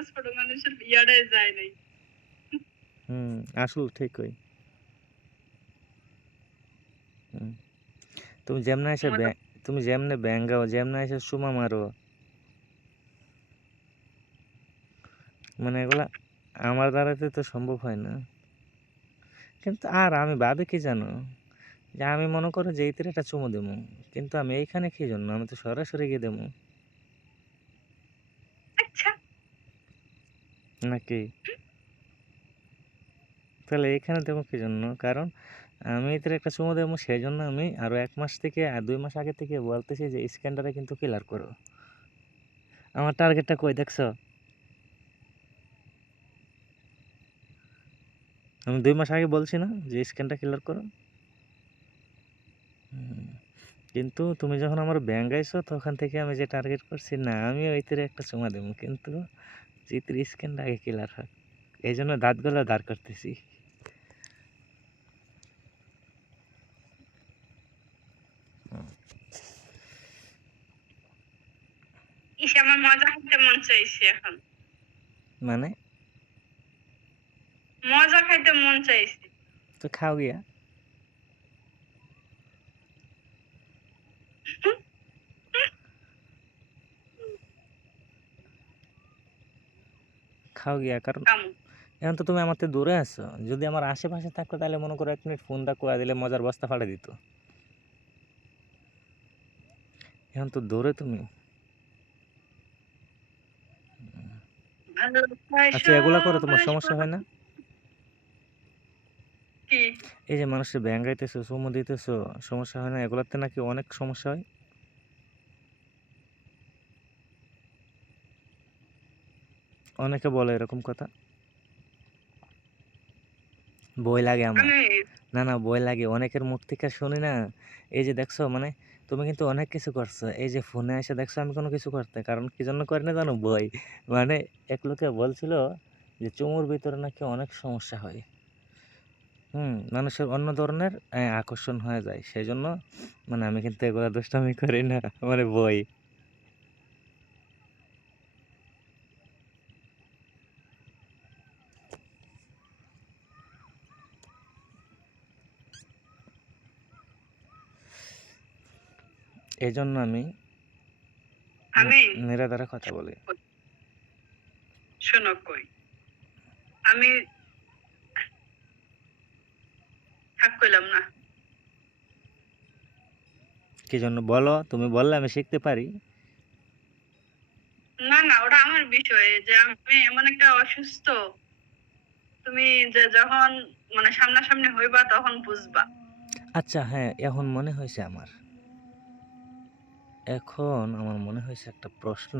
আমার ছোট মানুষের বিয়াটাই যায় নাই। আসলে ঠিকই। হুম। তুমি যেমনে এসে আমাদের তুমি যেমনে ব্যাঙ্গাও, যেমনে এসে সুমা মারো, মানে এগুলা আমার দ্বারাতে তো সম্ভব হয় না। কিন্তু আর আমি ভাবি কি জানো, যে আমি মনে করো যে এইতির একটা চুমু দেবো, কিন্তু আমি এইখানে কি জন্য, আমি তো সরাসরি গিয়ে দেবো আচ্ছা নাকি? তাহলে এইখানে দেবো কি জন্য? কারণ আমি এদের একটা চুমু দেবো, সেই জন্য আমি আরো 1 মাস থেকে 2 মাস আগে থেকে বলতেছি যে স্ক্যানটারে কিন্তু ক্লিয়ার করো। আমার টার্গেটটা কই দেখছো? আমি 2 মাস আগে বলছি না যে স্ক্যানটা ক্লিয়ার করো। কিন্তু তুমি যখন আমার ব্যাঙ্গাইছো তখন থেকে আমি যে টার্গেট করছি, না আমি ওইতিরে একটা চুমা দেবো, কিন্তু জিতের স্ক্যানটা আগে ক্লিয়ার হয়, এই জন্য দাঁতগুলো দাঁড় করতেছি। ইস আমার মজা খাইতে মন চাইছে এখন। মানে মজা খাইতে মন চাইছে। তো খাও গিয়া, খাও গিয়া, কারণ কামু। এখন তো তুমি আমার থেকে দূরে আছো। যদি আমার আশেপাশে থাকতো তাহলে মনে করো 1 মিনিট ফোনটা কোয়া দিলে মজার বস্তা ফাটে দিত। এখন তো দূরে তুমি। আচ্ছা, ভালোবাসা এগুলা করে তোমার বাসবো সমস্যা হয় না? কি? এই যে মানুষের ব্যাঙ্গাইতেছো, চুমু দিতেছো, সমস্যা হয় না? এগুলাতে নাকি অনেক সমস্যা হয়। অনেকে বলে এরকম কথা। বই লাগে আমার। আমি না না, বই লাগে, অনেকের মুখ থেকে শুনি না। এই যে দেখছো, মানে তুমি কিন্তু অনেক কিছু করছো, এই যে ফোনে এসে দেখছো আমি কোনো কিছু করতে, কারণ কি জন্য করি না জানো? বই। মানে এক লোকে বলছিল যে চুমুর ভিতরে নাকি অনেক সমস্যা হয়। মানুষের অন্য ধরনের আকর্ষণ হয়ে যায়, সেই জন্য মানে আমি কিন্তু এগুলো দুষ্টামি করি না, মানে বই। এই জন্য আমি আমি নিরাধারে কথা বলি। শোনো কই, আমি থাক কইলাম না। কি জন্য বলো, তুমি বললে আমি শিখতে পারি। না না ওটা আমার বিষয় যে আমি এমন একটা অসুস্থ, তুমি যে যখন মানে সামনাসামনি হইবা তখন বুঝবা। আচ্ছা হ্যাঁ, এখন মনে হয়েছে আমার, এখন আমার মনে হয়েছে একটা প্রশ্ন।